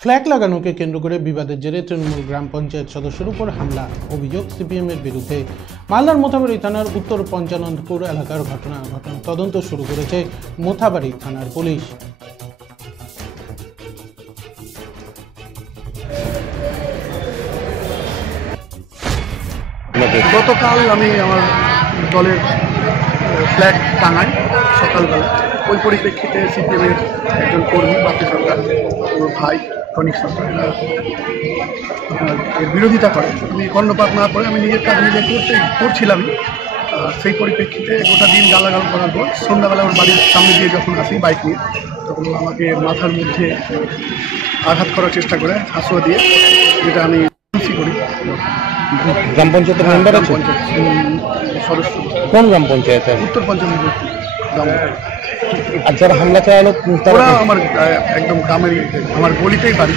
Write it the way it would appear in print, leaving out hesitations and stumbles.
Flag লাগানোকে কেন্দ্র করে বিবাদের জেরে তৃণমূল গ্রাম পঞ্চায়েত সদস্যের উপর হামলা, অভিযোগ সিপিএমের বিরুদ্ধে। মালদার মোথাবাড়ি থানার উত্তর পঞ্চানন্দপুর এলাকার ঘটনা তদন্ত শুরু করেছে মোথাবাড়ি থানার পুলিশ। গতকাল আমি আমার দলের ফ্ল্যাগ টাঙাই সকালবেলা। ওই পরিপ্রেক্ষিতে সিপিএমের একজন কর্মী বাপি সরকার, ওর ভাই কনিক সরকার, এর বিরোধিতা করে। আমি কর্ণপাত না করে আমি নিজের কাজ নিজে করছিলামই। সেই পরিপ্রেক্ষিতে গোটা দিন গালাগাল করার পর সন্ধ্যাবেলা ওর বাড়ির সামনে দিয়ে যখন আসি বাইক নিয়ে, তখন আমাকে মাথার মধ্যে আঘাত করার চেষ্টা করে হাসুয়া দিয়ে, যেটা আমি করি। গ্রাম পঞ্চায়েতের মেম্বার আছে, সদস্য। কোন গ্রাম পঞ্চায়েত? উত্তর পঞ্চায়েত। আর যারা হামলা চালালো ওরা আমার একদম গ্রামেরই, আমার গলিতেই বাড়ি।